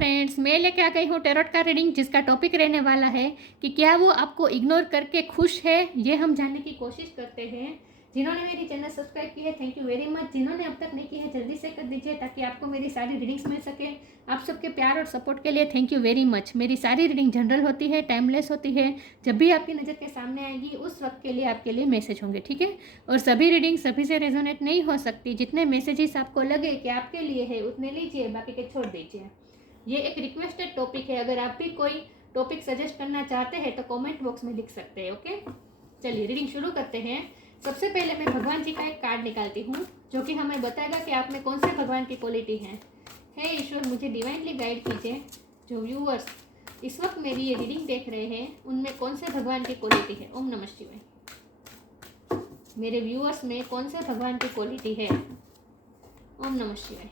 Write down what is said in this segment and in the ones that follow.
Friends, मैं लेके आ गई हूँ टैरोट का रीडिंग जिसका टॉपिक रहने वाला है कि क्या वो आपको इग्नोर करके खुश है। ये हम जानने की कोशिश करते हैं। जिन्होंने मेरी चैनल सब्सक्राइब की है थैंक यू वेरी मच। जिन्होंने अब तक नहीं की है जल्दी से कर दीजिए ताकि आपको मेरी सारी रीडिंग्स मिल सके। आप सबके प्यार और सपोर्ट के लिए थैंक यू वेरी मच। मेरी सारी रीडिंग जनरल होती है, टाइमलेस होती है। जब भी आपकी नज़र के सामने आएगी उस वक्त के लिए आपके लिए मैसेज होंगे, ठीक है। और सभी रीडिंग सभी से रेजोनेट नहीं हो सकती। जितने मैसेजेस आपको लगे कि आपके लिए है उतने लीजिए, बाकी के छोड़ दीजिए। ये एक रिक्वेस्टेड टॉपिक है। अगर आप भी कोई टॉपिक सजेस्ट करना चाहते हैं तो कमेंट बॉक्स में लिख सकते हैं, ओके। चलिए रीडिंग शुरू करते हैं। सबसे पहले मैं भगवान जी का एक कार्ड निकालती हूँ जो कि हमें बताएगा कि आप में कौन से भगवान की क्वालिटी है। हे ईश्वर, मुझे डिवाइनली गाइड कीजिए। जो व्यूअर्स इस वक्त मेरी ये रीडिंग देख रहे हैं उनमें कौन से भगवान की क्वालिटी है। ओम नमः शिवाय। मेरे व्यूअर्स में कौन से भगवान की क्वालिटी है। ओम नमः शिवाय।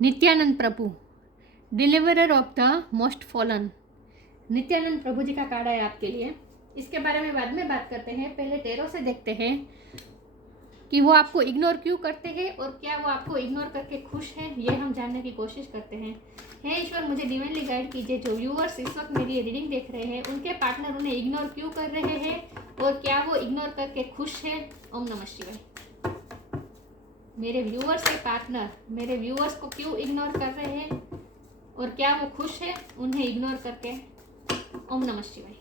Nityanand Prabhu, deliverer of the most fallen. Nityanand Prabhu ji का कार्ड है आपके लिए। इसके बारे में बाद में बात करते हैं। पहले टैरो से देखते हैं कि वो आपको इग्नोर क्यों करते हैं और क्या वो आपको इग्नोर करके खुश हैं। ये हम जानने की कोशिश करते हैं। हे ईश्वर, मुझे डिवाइनली गाइड कीजिए। जो व्यूअर्स इस वक्त मेरी ये रीडिंग देख रहे हैं उनके पार्टनर उन्हें इग्नोर क्यों कर रहे हैं और क्या वो इग्नोर करके खुश है। ओम नमः शिवाय। मेरे व्यूअर्स के पार्टनर मेरे व्यूअर्स को क्यों इग्नोर कर रहे हैं और क्या वो खुश है उन्हें इग्नोर करके। ओम नमः शिवाय।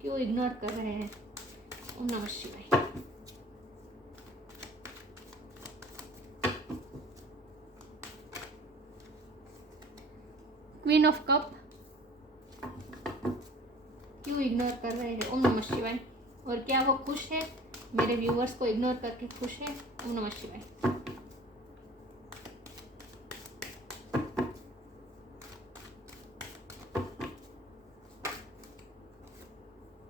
क्यों इग्नोर कर रहे हैं। ओम नमः शिवाय। क्वीन ऑफ कप, क्यों इग्नोर कर रहे हैं। ओम नमः शिवाय। और क्या वो खुश है, मेरे व्यूअर्स को इग्नोर करके खुश है। ओम नमः शिवाय।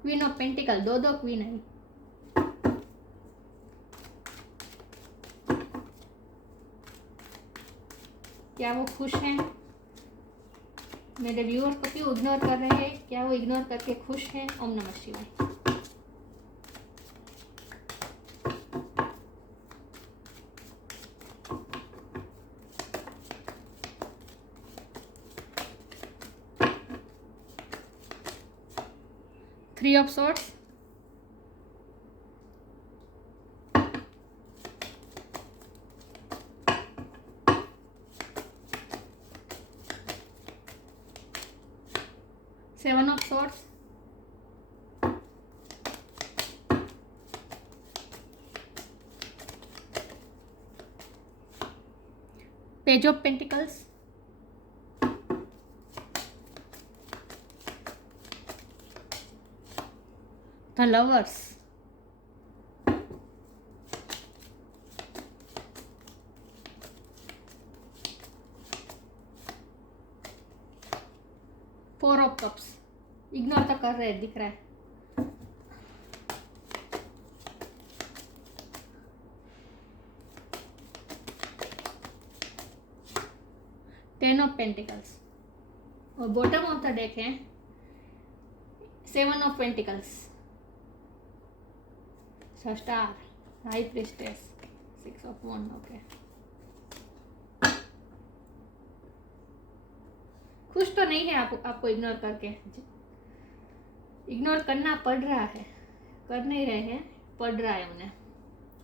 क्वीन ऑफ पेंटिकल, दो क्वीन है। क्या वो खुश हैं, मेरे व्यूअर्स को क्यों इग्नोर कर रहे हैं, क्या वो इग्नोर करके खुश हैं। ओम नमः शिवाय। Three of swords, seven of swords, page of pentacles, the lovers, four of cups. Ignore तो कर रहे हैं, दिख रहा है। टेन ऑफ पेंटिकल्स और बॉटम ऑफ द डेक है seven of pentacles, star, high priestess, six of one. Okay, खुश तो नहीं है आपको इग्नोर करके। इग्नोर करना पड़ रहा है, कर नहीं रहे हैं, पड़ रहा है उन्हें।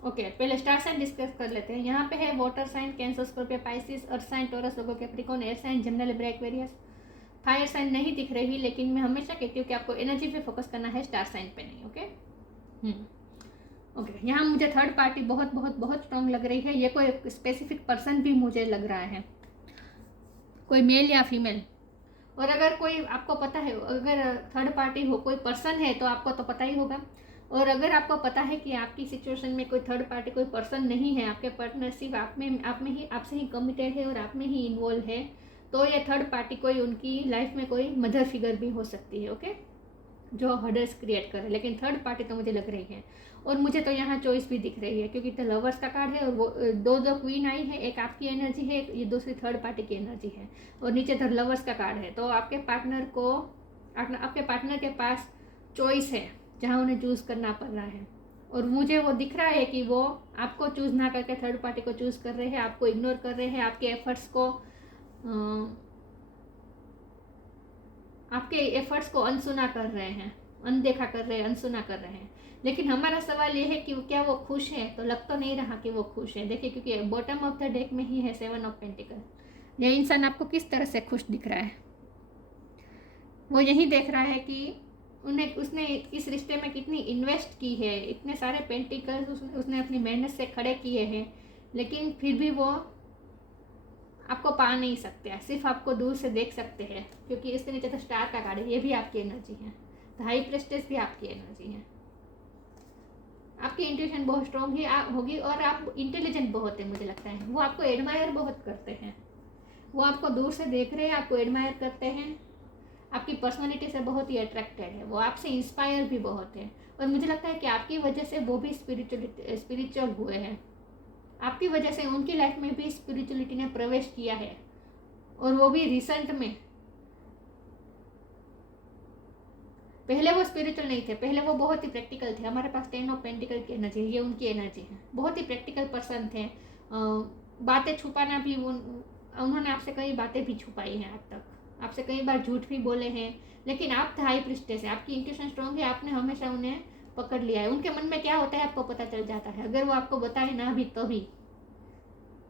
ओके, पहले स्टार साइन डिस्कस कर लेते हैं। यहाँ पे है water sign, Cancer, Scorpio, Pisces, earth sign, Taurus, Virgo, Capricorn, air sign, Gemini, Libra, Aquarius. Fire sign नहीं दिख रही, लेकिन मैं हमेशा कहती हूँ कि आपको एनर्जी पे फोकस करना है, स्टार साइन पे नहीं। ओके ओके, यहाँ मुझे थर्ड पार्टी बहुत बहुत बहुत स्ट्रॉन्ग लग रही है। ये कोई स्पेसिफिक पर्सन भी मुझे लग रहा है, कोई मेल या फीमेल। और अगर कोई आपको पता है, अगर थर्ड पार्टी हो, कोई पर्सन है तो आपको तो पता ही होगा। और अगर आपको पता है कि आपकी सिचुएशन में कोई थर्ड पार्टी, कोई पर्सन नहीं है, आपके पार्टनर सिर्फ आपसे ही कमिटेड है और आप में ही इन्वॉल्व है, तो ये थर्ड पार्टी कोई उनकी लाइफ में कोई मदर फिगर भी हो सकती है। ओके, जो हर्डल्स क्रिएट करे, लेकिन थर्ड पार्टी तो मुझे लग रही है। और मुझे तो यहाँ चॉइस भी दिख रही है, क्योंकि द लवर्स का कार्ड है और वो दो क्वीन आई है, एक आपकी एनर्जी है, ये दूसरी थर्ड पार्टी की एनर्जी है, और नीचे द लवर्स का कार्ड है। तो आपके पार्टनर के पास चॉइस है जहाँ उन्हें चूज़ करना पड़ रहा है, और मुझे वो दिख रहा है कि वो आपको चूज़ ना करके थर्ड पार्टी को चूज़ कर रहे हैं, आपको इग्नोर कर रहे हैं, आपके एफर्ट्स को अनसुना कर रहे हैं, अनदेखा कर रहे हैं, अनसुना कर रहे हैं। लेकिन हमारा सवाल ये है कि क्या वो खुश है? तो लग तो नहीं रहा कि वो खुश है। देखिए, क्योंकि बॉटम ऑफ द डेक में ही है 7 ऑफ पेंटिकल। ये इंसान आपको किस तरह से खुश दिख रहा है? वो यही देख रहा है कि उसने इस रिश्ते में कितनी इन्वेस्ट की है, इतने सारे पेंटिकल्स उसने अपनी मेहनत से खड़े किए हैं, लेकिन फिर भी वो आपको पा नहीं सकते हैं, सिर्फ आपको दूर से देख सकते हैं, क्योंकि इसके नीचे तो स्टार का कार्ड है, ये भी आपकी एनर्जी है, तो हाई प्रेस्टेस भी आपकी एनर्जी है। आपकी इंट्यूशन बहुत स्ट्रॉन्ग होगी और आप इंटेलिजेंट बहुत है, मुझे लगता है। वो आपको एडमायर बहुत करते हैं, वो आपको दूर से देख रहे हैं, आपको एडमायर करते हैं, आपकी पर्सनालिटी से बहुत ही अट्रैक्टेड है, वो आपसे इंस्पायर भी बहुत है, और मुझे लगता है कि आपकी वजह से वो भी स्पिरिचुअल हुए हैं, आपकी वजह से उनकी लाइफ में भी स्पिरिचुअलिटी ने प्रवेश किया है, और वो भी रिसेंट में। पहले वो स्पिरिचुअल नहीं थे, पहले वो बहुत ही प्रैक्टिकल थे। हमारे पास 10 ऑफ पेंटिकल की एनर्जी है, ये उनकी एनर्जी है, बहुत ही प्रैक्टिकल पर्सन थे। बातें छुपाना भी उन्होंने आपसे कई बातें भी छुपाई हैं आज तक, आपसे कई बार झूठ भी बोले हैं, लेकिन आप हाई प्रिस्टेस है, आपकी इंट्यूशन स्ट्रॉन्ग है, आपने हमेशा उन्हें पकड़ लिया है। उनके मन में क्या होता है आपको पता चल जाता है, अगर वो आपको बताए ना भी तो भी।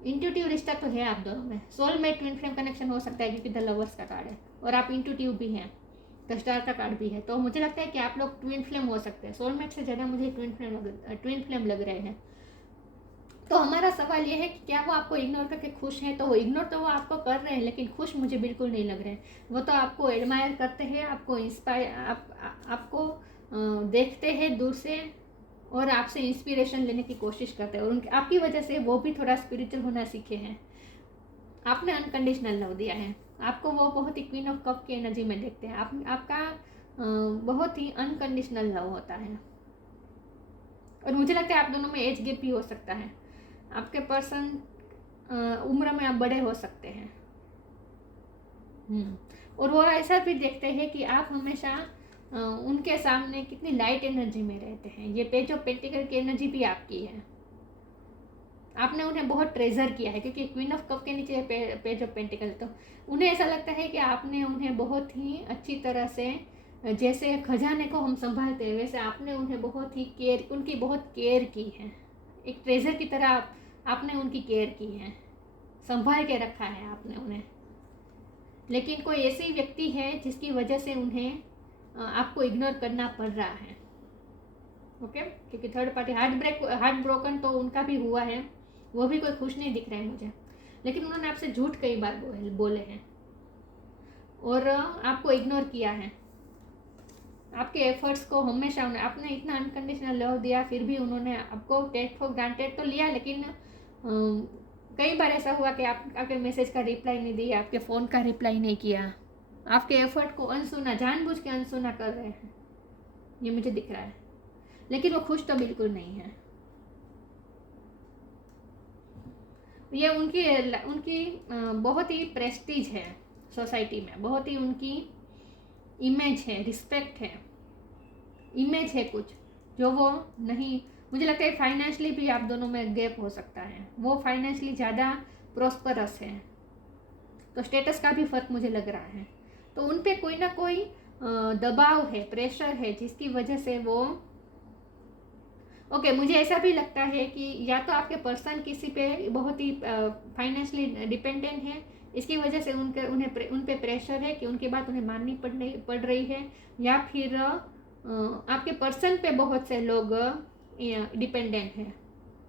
इंट्यूटिव रिश्ता तो है आप दोनों में, सोलमेट ट्विन फ्लेम कनेक्शन हो सकता है, क्योंकि द लवर्स का कार्ड है और आप इंट्यूटिव भी हैं, द स्टार का कार्ड भी है। तो मुझे लगता है कि आप लोग ट्विन फ्लेम हो सकते हैं, सोलमेट से ज़्यादा मुझे ट्विन फ्लेम लग रहे हैं। तो हमारा सवाल ये है कि क्या वो आपको इग्नोर करके खुश हैं? तो वो इग्नोर तो वो आपको कर रहे हैं, लेकिन खुश मुझे बिल्कुल नहीं लग रहे हैं। वो तो आपको एडमायर करते हैं, आपको आपको देखते हैं दूर से, और आपसे इंस्पिरेशन लेने की कोशिश करते हैं, और आपकी वजह से वो भी थोड़ा स्पिरिचुअल होना सीखे हैं। आपने अनकंडीशनल लव दिया है, आपको वो बहुत ही क्वीन ऑफ कप की एनर्जी में देखते हैं। आपका बहुत ही अनकंडीशनल लव होता है, और मुझे लगता है आप दोनों में एज गैप भी हो सकता है। आपके पर्सन उम्र में आप बड़े हो सकते हैं, और वो ऐसा भी देखते हैं कि आप हमेशा उनके सामने कितनी लाइट एनर्जी में रहते हैं। ये पेज ऑफ पेंटिकल की एनर्जी भी आपकी है, आपने उन्हें बहुत ट्रेजर किया है, क्योंकि क्वीन ऑफ कप के नीचे पेज ऑफ पेंटिकल, तो उन्हें ऐसा लगता है कि आपने उन्हें बहुत ही अच्छी तरह से, जैसे खजाने को हम संभालते हैं वैसे आपने उन्हें उनकी बहुत केयर की है। एक ट्रेजर की तरह आपने उनकी केयर की है, संभाल के रखा है आपने उन्हें। लेकिन कोई ऐसी व्यक्ति है जिसकी वजह से उन्हें आपको इग्नोर करना पड़ रहा है, ओके। क्योंकि थर्ड पार्टी हार्ट ब्रोकन तो उनका भी हुआ है, वो भी कोई खुश नहीं दिख रहे हैं मुझे, लेकिन उन्होंने आपसे झूठ कई बार बोले हैं और आपको इग्नोर किया है। आपके एफर्ट्स को हमेशा आपने इतना अनकंडीशनल लव दिया, फिर भी उन्होंने आपको टेक फॉर ग्रांटेड तो लिया, लेकिन कई बार ऐसा हुआ कि आपके मैसेज का रिप्लाई नहीं दिया, आपके फ़ोन का रिप्लाई नहीं किया, आपके एफर्ट को अनसुना, जानबूझ के अनसुना कर रहे हैं, ये मुझे दिख रहा है। लेकिन वो खुश तो बिल्कुल नहीं है। ये उनकी बहुत ही प्रेस्टीज है सोसाइटी में, बहुत ही उनकी इमेज है, रिस्पेक्ट है, इमेज है कुछ जो वो नहीं। मुझे लगता है फाइनेंशियली भी आप दोनों में गैप हो सकता है, वो फाइनेंशियली ज़्यादा प्रॉस्परस है, तो स्टेटस का भी फ़र्क मुझे लग रहा है। तो उन पे कोई ना कोई दबाव है, प्रेशर है, जिसकी वजह से वो ओके मुझे ऐसा भी लगता है कि या तो आपके पर्सन किसी पे बहुत ही फाइनेंशियली डिपेंडेंट है, इसकी वजह से उन पे प्रेशर है कि उनकी बात उन्हें माननी पड़ रही है, या फिर आपके पर्सन पे बहुत से लोग डिपेंडेंट हैं,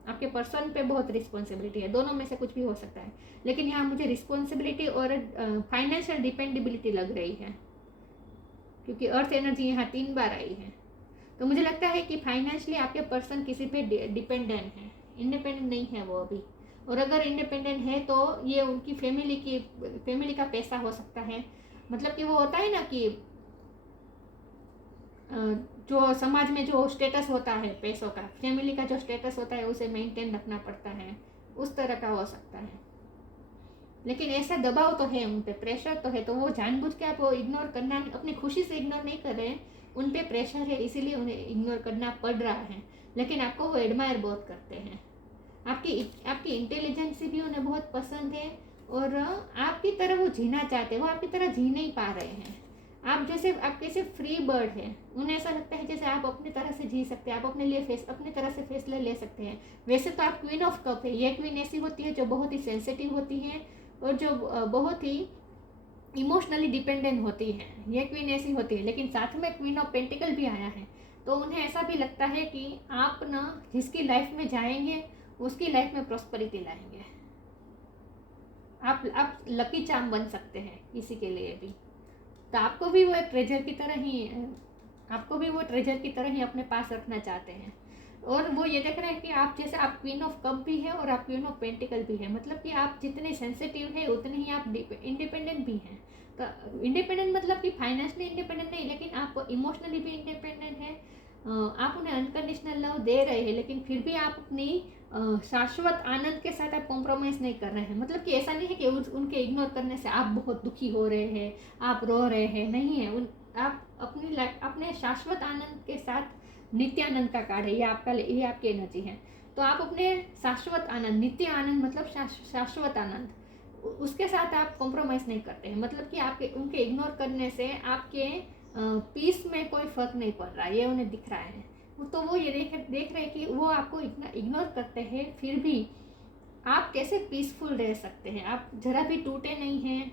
आपके पर्सन पे बहुत रिस्पॉन्सिबिलिटी है। दोनों में से कुछ भी हो सकता है, लेकिन यहाँ मुझे रिस्पॉन्सिबिलिटी और फाइनेंशियल डिपेंडेबिलिटी लग रही है, क्योंकि अर्थ एनर्जी यहाँ 3 बार आई है। तो मुझे लगता है कि फाइनेंशियली आपके पर्सन किसी पे डिपेंडेंट है, इंडिपेंडेंट नहीं है वो अभी। और अगर इंडिपेंडेंट है तो ये उनकी फैमिली का पैसा हो सकता है। मतलब कि वो होता है ना कि जो समाज में जो स्टेटस होता है पैसों का, फैमिली का जो स्टेटस होता है उसे मेंटेन रखना पड़ता है, उस तरह का हो सकता है। लेकिन ऐसा दबाव तो है उन पे, प्रेशर तो है, तो वो जानबूझ के आपको इग्नोर करना, अपनी खुशी से इग्नोर नहीं कर रहे हैं, उन पे प्रेशर है इसीलिए उन्हें इग्नोर करना पड़ रहा है। लेकिन आपको वो एडमायर बहुत करते हैं, आपकी आपकी इंटेलिजेंस भी उन्हें बहुत पसंद है, और आपकी तरह वो जीना चाहते हैं, वो आपकी तरह जी नहीं पा रहे हैं। आप कैसे फ्री बर्ड है, उन्हें ऐसा लगता है जैसे आप अपनी तरह से जी सकते हैं, आप अपने लिए अपनी तरह से फैसले ले सकते हैं। वैसे तो आप क्वीन ऑफ कप है, ये क्वीन ऐसी होती है जो बहुत ही सेंसिटिव होती है और जो बहुत ही इमोशनली डिपेंडेंट होती है, ये क्वीन ऐसी होती है। लेकिन साथ में क्वीन ऑफ पेंटिकल भी आया है, तो उन्हें ऐसा भी लगता है कि आप ना जिसकी लाइफ में जाएंगे उसकी लाइफ में प्रॉस्पेरिटी लाएंगे, आप लकी चार्म बन सकते हैं किसी के लिए भी। तो आपको भी वो एक ट्रेजर की तरह ही, आपको भी वो ट्रेजर की तरह ही अपने पास रखना चाहते हैं। और वो ये देख रहे हैं कि आप जैसे आप क्वीन ऑफ कप भी है और आप क्वीन ऑफ पेंटिकल भी है, मतलब कि आप जितने सेंसिटिव है उतने ही आप इंडिपेंडेंट भी हैं। तो इंडिपेंडेंट मतलब कि फाइनेंशियली इंडिपेंडेंट नहीं, लेकिन आप इमोशनली भी इंडिपेंडेंट हैं। आप उन्हें अनकंडीशनल लव दे रहे हैं, लेकिन फिर भी आप अपनी शाश्वत आनंद के साथ आप कॉम्प्रोमाइज़ नहीं कर रहे हैं। मतलब कि ऐसा नहीं है कि उनके इग्नोर करने से आप बहुत दुखी हो रहे हैं, आप रो रहे हैं, नहीं है। आप अपनी लाइफ अपने शाश्वत आनंद के साथ नित्यानंद का कार्ड है, ये आपकी एनर्जी है। तो आप अपने शाश्वत आनंद, नित्य आनंद मतलब शाश्वत आनंद, उसके साथ आप कॉम्प्रोमाइज़ नहीं करते हैं। मतलब कि आपके उनके इग्नोर करने से आपके पीस में कोई फ़र्क नहीं पड़ रहा, ये उन्हें दिख रहा है। तो वो ये देख रहे हैं कि वो आपको इतना इग्नोर करते हैं, फिर भी आप कैसे पीसफुल रह सकते हैं, आप जरा भी टूटे नहीं हैं,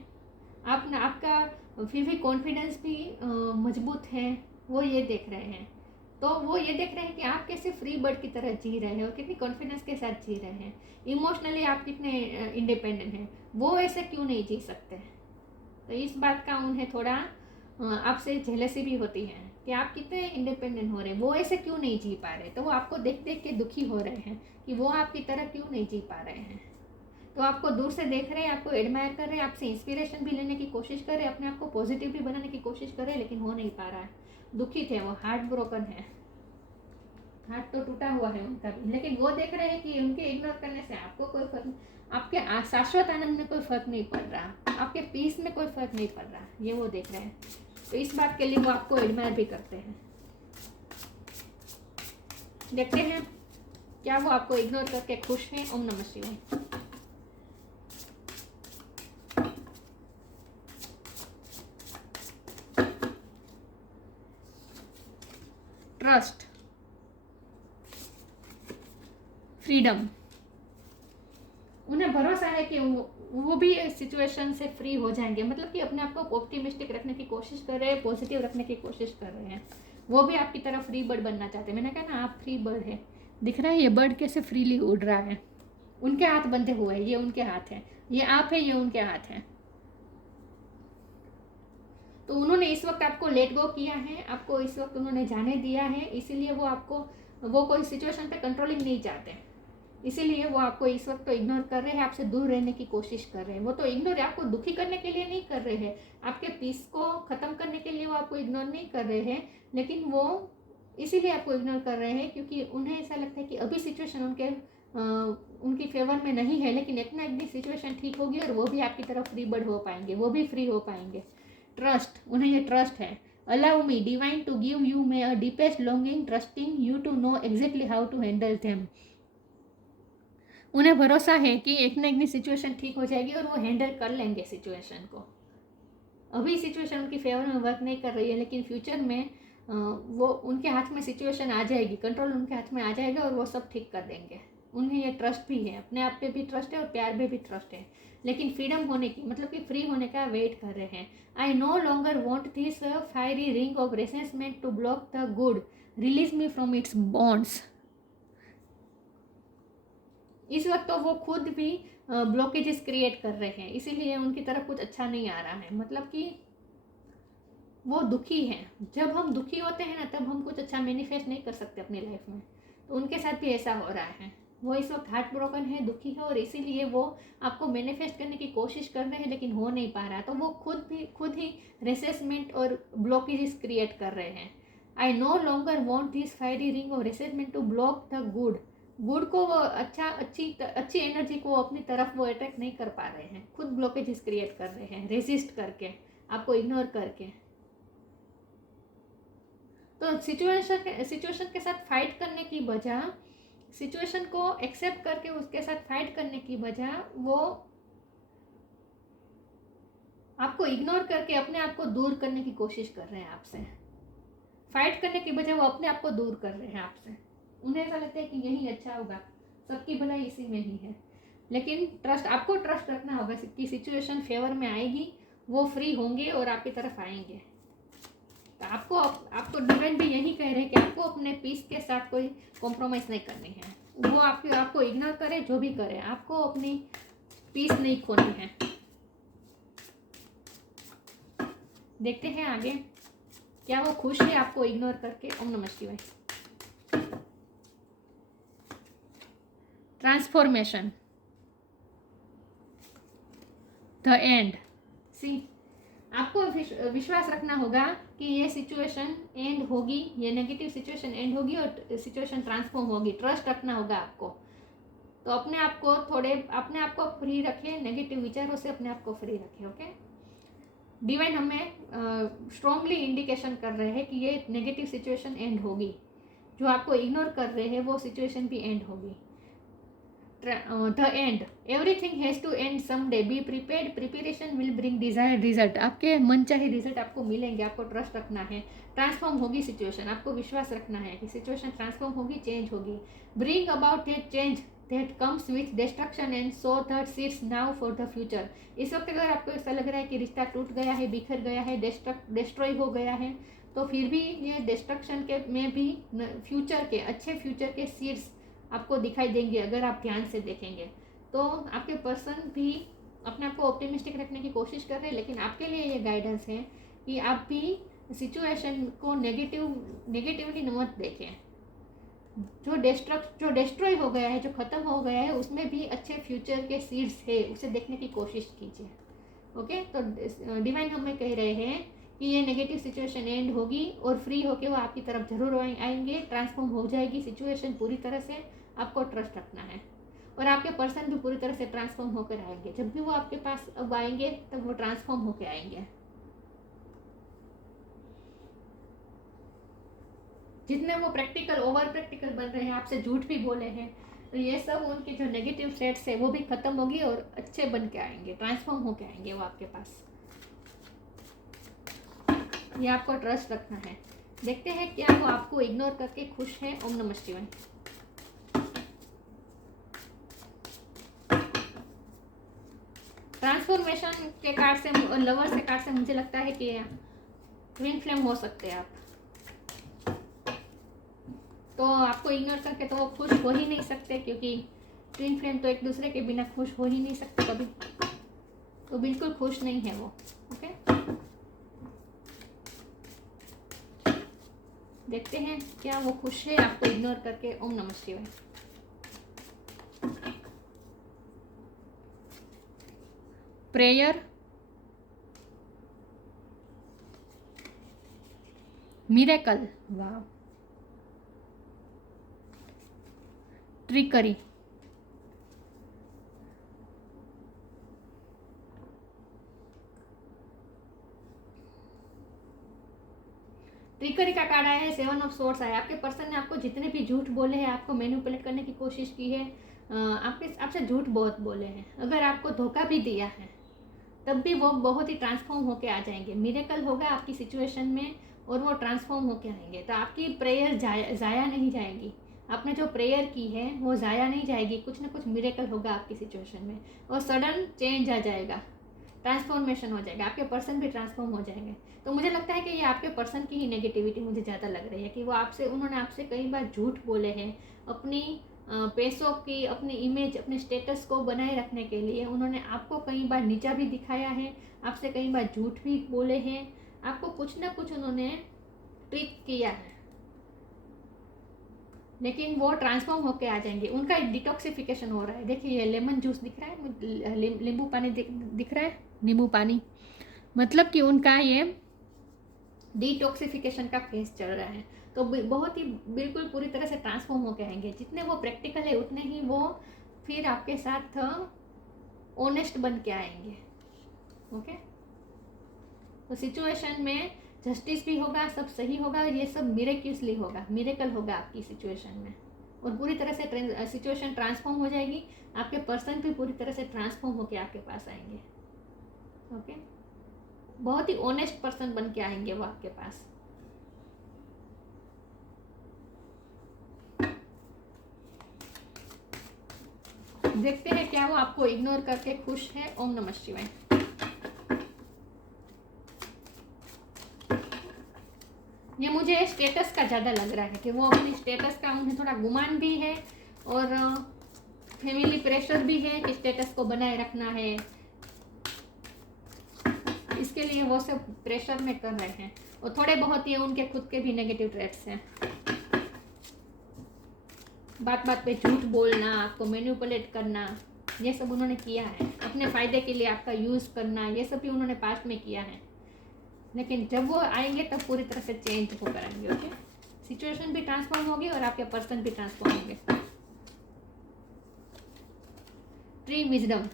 आपका फिर भी कॉन्फिडेंस भी मजबूत है, वो ये देख रहे हैं। तो वो ये देख रहे हैं कि आप कैसे फ्री बर्ड की तरह जी रहे हैं और कितनी कॉन्फिडेंस के साथ जी रहे हैं, इमोशनली आप कितने इंडिपेंडेंट हैं, वो ऐसे क्यों नहीं जी सकते। तो इस बात का उन्हें थोड़ा आपसे जेलसी भी होती है कि आप कितने इंडिपेंडेंट हो रहे हैं, वो ऐसे क्यों नहीं जी पा रहे। तो वो आपको देख देख के दुखी हो रहे हैं कि वो आपकी तरह क्यों नहीं जी पा रहे हैं। तो आपको दूर से देख रहे हैं, आपको एडमायर कर रहे हैं, आपसे इंस्पिरेशन भी लेने की कोशिश कर रहे हैं, अपने आप को पॉजिटिव भी बनाने की कोशिश कर रहे हैं, लेकिन हो नहीं पा रहा है। दुखी थे वो, हार्ट ब्रोकन है, हार्ट तो टूटा हुआ है उनका भी। लेकिन वो देख रहे हैं कि उनके इग्नोर करने से आपको कोई फर्क, आपके शाश्वत आनंद में कोई फर्क नहीं पड़ रहा, आपके पीस में कोई फर्क नहीं पड़ रहा, ये वो देख रहे हैं। तो इस बात के लिए वो आपको एडमायर भी करते हैं। देखते हैं क्या वो आपको इग्नोर करके खुश हैं। ओम नमः शिवाय। ट्रस्ट, फ्रीडम, उन्हें भरोसा है कि वो भी सिचुएशन से फ्री हो जाएंगे। मतलब कि अपने आप को ऑप्टिमिस्टिक रखने की कोशिश कर रहे हैं, पॉजिटिव रखने की कोशिश कर रहे हैं। वो भी आपकी तरह फ्री बर्ड बनना चाहते हैं। मैंने कहा ना आप फ्री बर्ड है, दिख रहा है ये बर्ड कैसे फ्रीली उड़ रहा है, उनके हाथ बंधे हुए हैं, ये उनके हाथ हैं, ये आप है, ये उनके हाथ हैं। तो उन्होंने इस वक्त आपको लेट गो किया है, आपको इस वक्त उन्होंने जाने दिया है, इसीलिए वो कोई सिचुएशन पे कंट्रोलिंग नहीं चाहते, इसीलिए वो आपको इस वक्त तो इग्नोर कर रहे हैं, आपसे दूर रहने की कोशिश कर रहे हैं। वो तो इग्नोर आपको दुखी करने के लिए नहीं कर रहे हैं, आपके पीस को ख़त्म करने के लिए वो आपको इग्नोर नहीं कर रहे हैं, लेकिन वो इसीलिए आपको इग्नोर कर रहे हैं क्योंकि उन्हें ऐसा लगता है कि अभी सिचुएशन उनकी फेवर में नहीं है, लेकिन एक ना एक दिन सिचुएशन ठीक होगी और वो भी आपकी तरफ फ्री बर्ड हो पाएंगे, वो भी फ्री हो पाएंगे। ट्रस्ट, उन्हें ये ट्रस्ट है। Allow me divine to give you may a deepest longing trusting you to know exactly how to handle them. उन्हें भरोसा है कि एक ना एक दिन सिचुएशन ठीक हो जाएगी और वो हैंडल कर लेंगे सिचुएशन को। अभी सिचुएशन उनकी फेवर में वर्क नहीं कर रही है, लेकिन फ्यूचर में वो उनके हाथ में सिचुएशन आ जाएगी, कंट्रोल उनके हाथ में आ जाएगा और वो सब ठीक कर देंगे। उन्हें ये ट्रस्ट भी है, अपने आप पे भी ट्रस्ट है और प्यार पे भी ट्रस्ट है, लेकिन फ्रीडम होने की मतलब कि फ्री होने का वेट कर रहे हैं। I no longer want this fiery ring of resentment to block the good, release me from its bonds. इस वक्त तो वो खुद भी ब्लॉकेजेस क्रिएट कर रहे हैं, इसीलिए उनकी तरफ कुछ अच्छा नहीं आ रहा है। मतलब कि वो दुखी हैं। जब हम दुखी होते हैं ना, तब हम कुछ अच्छा मैनिफेस्ट नहीं कर सकते अपनी लाइफ में। तो उनके साथ भी ऐसा हो रहा है, वो इस वक्त हार्ट ब्रोकन है, दुखी है, और इसीलिए वो आपको मैनिफेस्ट करने की कोशिश कर रहे हैं, लेकिन हो नहीं पा रहा। तो वो खुद ही रेसेसमेंट और ब्लॉकेजेस क्रिएट कर रहे हैं। I no longer want this fiery ring और resentment to block the good को वो अच्छी एनर्जी को अपनी तरफ वो अटैक नहीं कर पा रहे हैं, खुद ब्लॉकेजेस क्रिएट कर रहे हैं, रेजिस्ट करके, आपको इग्नोर करके। तो सिचुएशन के साथ फाइट करने की बजाय, सिचुएशन को एक्सेप्ट करके उसके साथ फाइट करने की बजाय वो आपको इग्नोर करके अपने आप को दूर करने की कोशिश कर रहे हैं आपसे। फाइट करने की बजाय वो अपने आप को दूर कर रहे हैं आपसे। उन्हें ऐसा लगता है कि यही अच्छा होगा, सबकी भलाई इसी में ही है। लेकिन आपको ट्रस्ट रखना होगा कि सिचुएशन फेवर में आएगी, वो फ्री होंगे और आपकी तरफ आएंगे। तो आपको डिवाइन भी यही कह रहे हैं कि आपको अपने पीस के साथ कोई कॉम्प्रोमाइज़ नहीं करनी है। वो आपको इग्नोर करे, जो भी करे, आपको अपनी पीस नहीं खोनी है। देखते हैं आगे क्या वो खुश है आपको इग्नोर करके। ओम नमः शिवाय। Transformation, the end. सी, आपको विश्वास रखना होगा कि ये सिचुएशन एंड होगी, ये नेगेटिव सिचुएशन एंड होगी और सिचुएशन ट्रांसफॉर्म होगी। ट्रस्ट रखना होगा आपको। तो अपने आप को फ्री रखें, नेगेटिव विचारों से अपने आप को फ्री रखें। ओके, डिवाइन हमें स्ट्रॉन्गली इंडिकेशन कर रहे हैं कि ये नेगेटिव सिचुएशन एंड होगी। जो आपको इग्नोर कर रहे हैं वो सिचुएशन भी एंड होगी। The end, everything has to end someday, be prepared, preparation will bring desired result. आपके मनचाहे रिजल्ट आपको मिलेंगे, आपको ट्रस्ट रखना है। ट्रांसफॉर्म होगी सिचुएशन, आपको विश्वास रखना है कि सिचुएशन ट्रांसफॉर्म होगी, चेंज होगी। Bring about that change that comes with destruction and sow the seeds now for the future। इस वक्त अगर आपको ऐसा लग रहा है कि रिश्ता टूट गया है, बिखर गया है, डिस्ट्रॉय हो गया है, तो फिर भी ये डिस्ट्रक्शन के में भी फ्यूचर के, अच्छे फ्यूचर के सीड्स आपको दिखाई देंगे अगर आप ध्यान से देखेंगे। तो आपके पर्सन भी अपने आप को ऑप्टिमिस्टिक रखने की कोशिश कर रहे हैं, लेकिन आपके लिए ये गाइडेंस है कि आप भी सिचुएशन को नेगेटिवली मत देखें। जो डिस्ट्रॉय हो गया है, जो ख़त्म हो गया है, उसमें भी अच्छे फ्यूचर के सीड्स है, उसे देखने की कोशिश कीजिए। ओके, तो डिवाइन हमें कह रहे हैं कि ये नेगेटिव सिचुएशन एंड होगी और फ्री होके वो आपकी तरफ जरूर आएंगे, ट्रांसफॉर्म हो जाएगी सिचुएशन पूरी तरह से। आपको ट्रस्ट रखना है और आपके पर्सन भी पूरी तरह से ट्रांसफॉर्म होकर आएंगे। जब भी वो आपके पास अब आएंगे तब वो ट्रांसफॉर्म होकर आएंगे। जितने वो प्रैक्टिकल, ओवर प्रैक्टिकल बन रहे हैं, आपसे झूठ भी बोले हैं, तो ये सब उनके जो नेगेटिव ट्रेड्स है वो भी खत्म होगी और अच्छे बन के आएंगे, ट्रांसफॉर्म होके आएंगे वो आपके पास। ये आपको ट्रस्ट रखना है। देखते हैं क्या वो आपको इग्नोर करके खुश है। ओम नमः शिवाय। ट्रांसफॉर्मेशन के कार्ड से, लवर्स के कार्ड से मुझे लगता है कि ट्विन फ्लेम हो सकते हैं आप। तो आपको इग्नोर करके तो वो खुश हो ही नहीं सकते, क्योंकि ट्विन फ्लेम तो एक दूसरे के बिना खुश हो ही नहीं सकते कभी। तो बिल्कुल खुश नहीं है वो। ओके, देखते हैं क्या वो खुश है आपको इग्नोर करके। ओम नमः शिवाय। प्रेयर, मिरेकल, वाह, ट्रिकरी, ट्रिकरी का कार्ड आया है, 7 ऑफ सोर्ड्स आया। आपके पर्सन ने आपको जितने भी झूठ बोले हैं, आपको मैनिपुलेट करने की कोशिश की है, आपसे झूठ बहुत बोले हैं, अगर आपको धोखा भी दिया है, तब भी वो बहुत ही ट्रांसफॉर्म होके आ जाएंगे। मिरेकल होगा आपकी सिचुएशन में और वो ट्रांसफॉर्म होके आएंगे। तो आपकी प्रेयर ज़ाया नहीं जाएगी। आपने जो प्रेयर की है वो ज़ाया नहीं जाएगी। कुछ ना कुछ मिरेकल होगा आपकी सिचुएशन में और सडन चेंज आ जाएगा, ट्रांसफॉर्मेशन हो जाएगा, आपके पर्सन भी ट्रांसफॉर्म हो जाएंगे। तो मुझे लगता है कि ये आपके पर्सन की ही नेगेटिविटी मुझे ज़्यादा लग रही है कि वो उन्होंने आपसे कई बार झूठ बोले हैं। अपनी पैसों की, अपनी इमेज, अपने स्टेटस को बनाए रखने के लिए उन्होंने आपको कई बार नीचा भी दिखाया है, आपसे कई बार झूठ भी बोले हैं, आपको कुछ ना कुछ उन्होंने ट्रिक किया है। लेकिन वो ट्रांसफॉर्म होके आ जाएंगे। उनका डिटॉक्सिफिकेशन हो रहा है। देखिए ये लेमन जूस दिख रहा है, नींबू पानी दिख रहा है, नींबू पानी, मतलब कि उनका ये डिटॉक्सिफिकेशन का फेज चल रहा है, तो बहुत ही बिल्कुल पूरी तरह से ट्रांसफॉर्म होके आएंगे। जितने वो प्रैक्टिकल है उतने ही वो फिर आपके साथ ऑनेस्ट बन के आएंगे। ओके, तो सिचुएशन में जस्टिस भी होगा, सब सही होगा, ये सब मिरेक्युलसली होगा, मिरेकल होगा आपकी सिचुएशन में, और पूरी तरह से सिचुएशन ट्रांसफॉर्म हो जाएगी। आपके पर्सन भी पूरी तरह से ट्रांसफॉर्म होके आपके पास आएंगे। ओके, बहुत ही ऑनेस्ट पर्सन बन के आएंगे वो आपके पास। देखते हैं क्या वो आपको इग्नोर करके खुश है। ओम नमः शिवाय। ये मुझे स्टेटस का ज़्यादा लग रहा है कि वो अपनी स्टेटस का उन्हें थोड़ा गुमान भी है, और फैमिली प्रेशर भी है कि स्टेटस को बनाए रखना है, इसके लिए वो सब प्रेशर में कर रहे हैं। और थोड़े बहुत ये उनके खुद के भी नेगेटिव ट्रेट्स हैं। बात बात पे झूठ बोलना, आपको मैनिपुलेट करना, ये सब उन्होंने किया है। अपने फ़ायदे के लिए आपका यूज़ करना, ये सब भी उन्होंने पास्ट में किया है। लेकिन जब वो आएंगे तब पूरी तरह से चेंज हो करेंगे। ओके, सिचुएशन भी ट्रांसफॉर्म होगी और आपके पर्सन भी ट्रांसफॉर्म होंगे। Tree wisdom,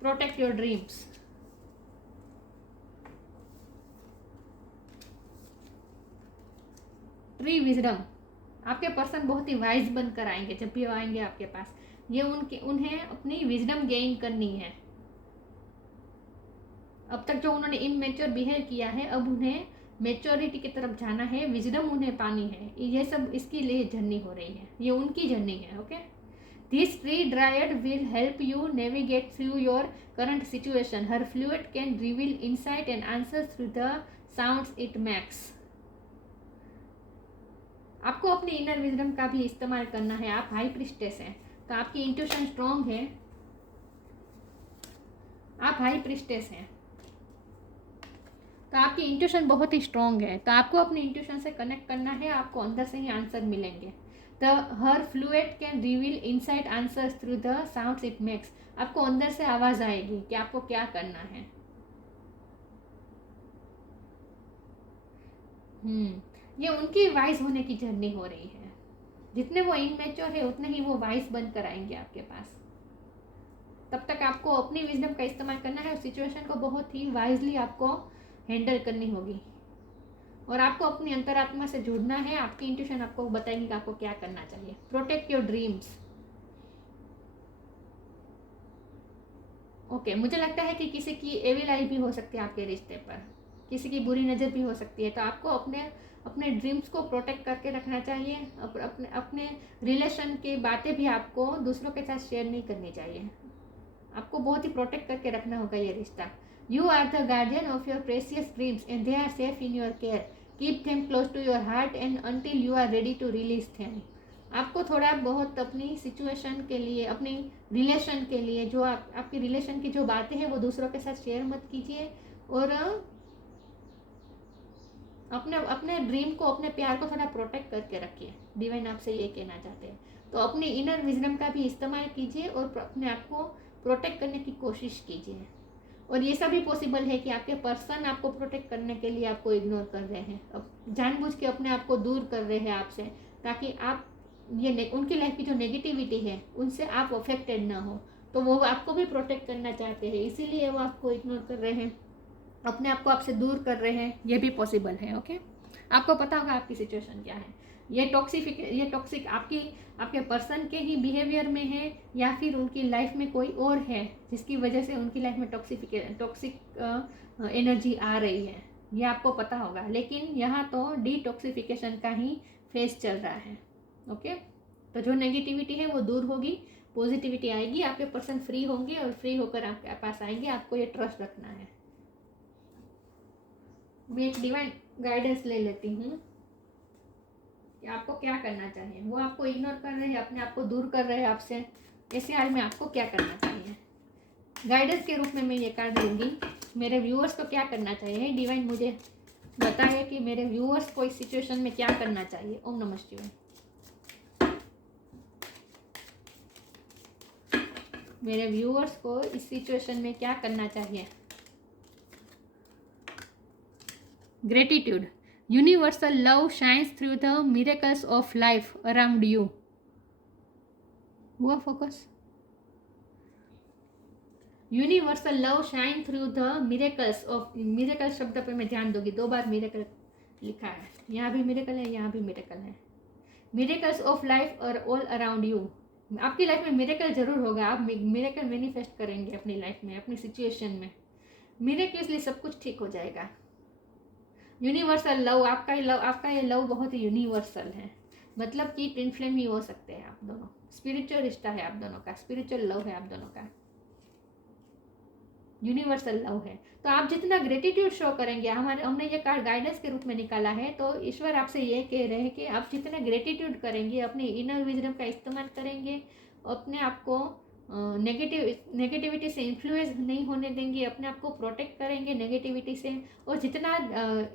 protect your dreams. Tree wisdom, आपके पर्सन बहुत ही वाइज बनकर आएंगे जब भी आएंगे आपके पास। ये उन्हें अपनी विजडम गेन करनी है। अब तक जो उन्होंने इमैच्योर बिहेव किया है, अब उन्हें मैच्योरिटी की तरफ जाना है, विजडम उन्हें पानी है। ये सब इसकी लिए जर्नी हो रही है, ये उनकी जर्नी है। Okay, this tree dried will help you navigate through your current situation. Her fluid can reveal insight and answer through the sounds it makes. आपको अपनी इनर विजडम का भी इस्तेमाल करना है। आप हाई प्रिस्टेस हैं, तो आपकी इंट्यूशन स्ट्रॉन्ग है। आप हाई प्रिस्टेस हैं, तो आपकी इंट्यूशन बहुत ही स्ट्रॉन्ग है। तो आपको अपनी इंट्यूशन से कनेक्ट करना है, आपको अंदर से ही आंसर मिलेंगे। The her fluid can reveal inside answers through the sounds it makes. आपको अंदर से आवाज़ आएगी कि आपको क्या करना है। ये उनकी वाइज होने की जर्नी हो रही है। जितने वो इनमेच्योर है उतने ही वो वाइज बनकर आएंगे आपके पास। तब तक आपको अपनी विजडम का इस्तेमाल करना है और सिचुएशन को बहुत ही वाइजली आपको हैंडल करनी होगी। और आपको अपनी अंतरात्मा से जुड़ना है। आपकी इंट्यूशन आपको बताएगी कि आपको क्या करना चाहिए। Protect your dreams. ओके, मुझे लगता है कि किसी की एविल आई भी हो सकती है आपके रिश्ते पर, किसी की बुरी नज़र भी हो सकती है। तो आपको अपने ड्रीम्स को प्रोटेक्ट करके रखना चाहिए। अपने रिलेशन की बातें भी आपको दूसरों के साथ शेयर नहीं करनी चाहिए। आपको बहुत ही प्रोटेक्ट करके रखना होगा ये रिश्ता। You are the guardian of your precious dreams and they are safe in your care. Keep them close to your heart and until you are ready to release them. आपको थोड़ा बहुत अपनी सिचुएशन के लिए, अपनी रिलेशन के लिए, जो आपकी रिलेशन की जो बातें हैं वो दूसरों के साथ शेयर मत कीजिए। और अपने ड्रीम को, अपने प्यार को थोड़ा प्रोटेक्ट करके रखिए। डिवाइन आपसे ये कहना चाहते हैं। तो अपनी इनर विजडम का भी इस्तेमाल कीजिए और अपने आप को प्रोटेक्ट करने की कोशिश कीजिए। और ये सभी पॉसिबल है कि आपके पर्सन आपको प्रोटेक्ट करने के लिए आपको इग्नोर कर रहे हैं, अब जानबूझ के अपने आप को दूर कर रहे हैं आपसे, ताकि आप उनकी लाइफ की जो नेगेटिविटी है उनसे आप अफेक्टेड ना हो। तो वो आपको भी प्रोटेक्ट करना चाहते हैं, इसीलिए वो आपको इग्नोर कर रहे हैं, अपने आप को आपसे दूर कर रहे हैं। ये भी पॉसिबल है। ओके, आपको पता होगा आपकी सिचुएशन क्या है। ये टॉक्सिक आपके पर्सन के ही बिहेवियर में है, या फिर उनकी लाइफ में कोई और है जिसकी वजह से उनकी लाइफ में टॉक्सिक एनर्जी आ रही है, ये आपको पता होगा। लेकिन यहाँ तो डिटॉक्सिफिकेशन का ही फेज चल रहा है। ओके, तो जो नेगेटिविटी है वो दूर होगी, पॉजिटिविटी आएगी, आपके पर्सन फ्री होंगे और फ्री होकर आपके पास आएंगे। आपको ये ट्रस्ट रखना है। मैं एक डिवाइन गाइडेंस ले लेती हूँ कि आपको क्या करना चाहिए। वो आपको इग्नोर कर रहे हैं, अपने आप को दूर कर रहे हैं आपसे, ऐसे हाल में आपको क्या करना चाहिए। गाइडेंस के रूप में मैं ये कार्ड दूंगी। मेरे व्यूअर्स को क्या करना चाहिए, डिवाइन मुझे बताइए कि मेरे व्यूअर्स को इस सिचुएशन में क्या करना चाहिए। ओम नमः शिवाय। मेरे व्यूअर्स को इस सिचुएशन में क्या करना चाहिए। Gratitude, universal love shines through the miracles of life around you. हुआ focus? Universal love shine through the miracles of, miracle शब्द पे मैं ध्यान दूंगी, 2 बार मिरेकल लिखा है, यहाँ भी मिरेकल है, यहाँ भी मिरेकल है। मिरेकल्स ऑफ लाइफ और ऑल अराउंड यू, आपकी लाइफ में मिरेकल जरूर होगा, आप मिरेकल मैनिफेस्ट करेंगे अपनी लाइफ में, अपनी सिचुएशन में। मिरेकल्सली सब कुछ ठीक हो जाएगा। यूनिवर्सल लव, आपका ये लव बहुत ही यूनिवर्सल है, मतलब कि ट्विन फ्लेम ही हो सकते हैं आप दोनों, स्पिरिचुअल रिश्ता है आप दोनों का, स्पिरिचुअल लव है आप दोनों का, यूनिवर्सल लव है। तो आप जितना ग्रेटिट्यूड शो करेंगे, हमने ये कार्ड गाइडेंस के रूप में निकाला है, तो ईश्वर आपसे ये कह रहे हैं कि आप जितना ग्रेटिट्यूड करेंगे, अपनी इनर विजडम का इस्तेमाल करेंगे, अपने आप को नेगेटिविटी से इन्फ्लुएंस नहीं होने देंगे, अपने आप को प्रोटेक्ट करेंगे नेगेटिविटी से, और जितना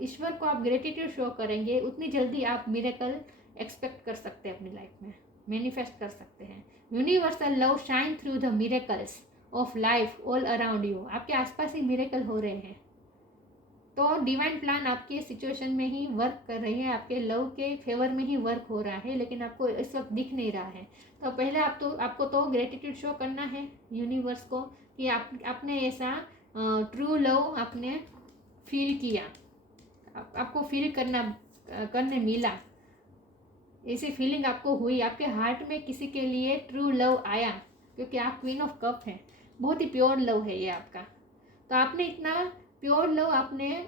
ईश्वर को आप ग्रेटिट्यूड शो करेंगे, उतनी जल्दी आप मिरेकल एक्सपेक्ट कर सकते हैं अपनी लाइफ में, मैनिफेस्ट कर सकते हैं। Universal love shine through the miracles of life all around you, आपके आसपास ही मिरेकल हो रहे हैं। तो डिवाइन प्लान आपके सिचुएशन में ही वर्क कर रही है, आपके लव के फेवर में ही वर्क हो रहा है, लेकिन आपको इस वक्त दिख नहीं रहा है। तो पहले आपको तो ग्रेटिट्यूड शो करना है यूनिवर्स को कि आपने ऐसा ट्रू लव आपने फील किया, आपको फील करने मिला, ऐसी फीलिंग आपको हुई, आपके हार्ट में किसी के लिए ट्रू लव आया, क्योंकि आप क्वीन ऑफ कप हैं, बहुत ही प्योर लव है ये आपका। तो आपने इतना प्योर लव आपने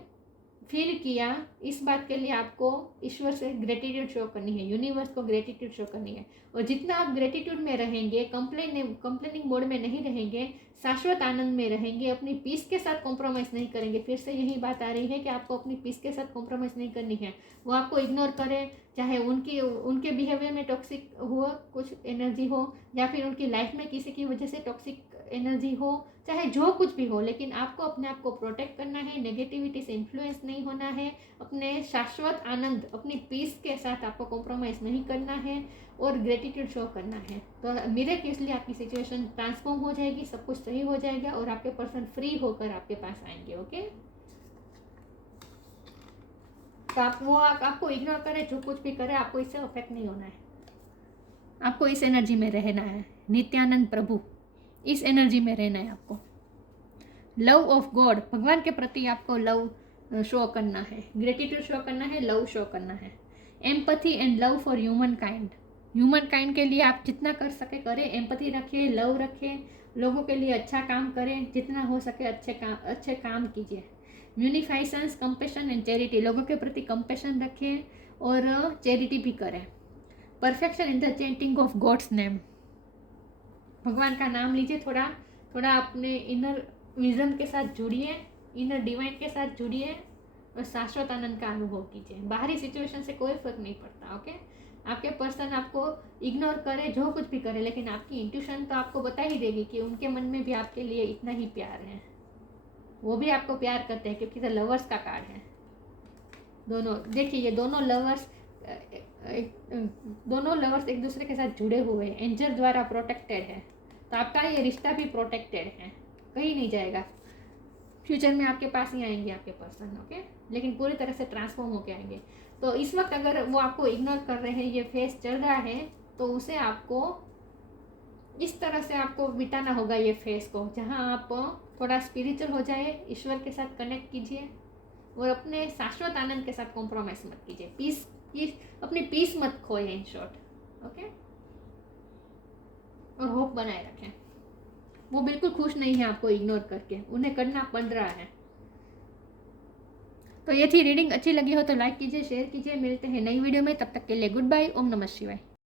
फील किया, इस बात के लिए आपको ईश्वर से ग्रेटिट्यूड शो करनी है, यूनिवर्स को ग्रेटिट्यूड शो करनी है। और जितना आप ग्रेटिट्यूड में रहेंगे, कंप्लेनिंग मोड में नहीं रहेंगे, शाश्वत आनंद में रहेंगे, अपनी पीस के साथ कॉम्प्रोमाइज़ नहीं करेंगे। फिर से यही बात आ रही है कि आपको अपनी पीस के साथ कॉम्प्रोमाइज़ नहीं करनी है। वो आपको इग्नोर करें, चाहे उनके बिहेवियर में टॉक्सिक हो, कुछ एनर्जी हो, या फिर उनकी लाइफ में किसी की वजह से टॉक्सिक एनर्जी हो, चाहे जो कुछ भी हो, लेकिन आपको अपने आप को प्रोटेक्ट करना है, नेगेटिविटी से इन्फ्लुएंस नहीं होना है, अपने शाश्वत आनंद, अपनी पीस के साथ आपको कॉम्प्रोमाइज़ नहीं करना है, और ग्रेटिट्यूड शो करना है। तो मिरेकल्सली आपकी सिचुएशन ट्रांसफॉर्म हो जाएगी, सब कुछ सही हो जाएगा, और आपके पर्सन फ्री होकर आपके पास आएंगे। ओके, तो आपको इग्नोर करे, जो कुछ भी करे, आपको इससे अफेक्ट नहीं होना है, आपको इस एनर्जी में रहना है। नित्यानंद प्रभु, इस एनर्जी में रहना है आपको। लव ऑफ गॉड, भगवान के प्रति आपको लव शो करना है, ग्रेटिट्यूड शो करना है, लव शो करना है। Empathy and love for human kind के लिए आप जितना कर सके करें, एम्पैथी रखिए, लव रखें, लोगों के लिए अच्छा काम करें, जितना हो सके अच्छे काम कीजिए। म्यूनिफाइसेंस, कंपेशन एंड चैरिटी, लोगों के प्रति कंपेशन रखें और चैरिटी भी करें। Perfection in the chanting of God's name, भगवान का नाम लीजिए, थोड़ा अपने इनर विजन के साथ जुड़िए, इनर डिवाइन के साथ जुड़िए, और शाश्वत आनंद का अनुभव कीजिए। बाहरी सिचुएशन से कोई फर्क नहीं पड़ता। ओके, आपके पर्सन आपको इग्नोर करे, जो कुछ भी करे, लेकिन आपकी इंट्यूशन तो आपको बता ही देगी कि उनके मन में भी आपके लिए इतना ही प्यार है, वो भी आपको प्यार करते हैं, क्योंकि तो लवर्स का कार्ड है। दोनों देखिए, ये दोनों लवर्स एक दूसरे के साथ जुड़े हुए हैं, एंजल द्वारा प्रोटेक्टेड है। तो आपका ये रिश्ता भी प्रोटेक्टेड है, कहीं नहीं जाएगा, फ्यूचर में आपके पास ही आएंगे आपके पर्सन। ओके, लेकिन पूरी तरह से ट्रांसफॉर्म होके आएंगे। तो इस वक्त अगर वो आपको इग्नोर कर रहे हैं, ये फेस चल रहा है, तो उसे आपको इस तरह से आपको बिताना होगा ये फेस को, जहाँ आप थोड़ा स्पिरिचुअल हो जाए, ईश्वर के साथ कनेक्ट कीजिए, और अपने शाश्वत आनंद के साथ कॉम्प्रोमाइज मत कीजिए, अपनी पीस मत खोए, इन शॉर्ट। ओके, और होप बनाए रखें। वो बिल्कुल खुश नहीं है आपको इग्नोर करके, उन्हें करना पड़ रहा है। तो ये थी रीडिंग, अच्छी लगी हो तो लाइक कीजिए, शेयर कीजिए। मिलते हैं नई वीडियो में, तब तक के लिए गुड बाय, ओम नमः शिवाय।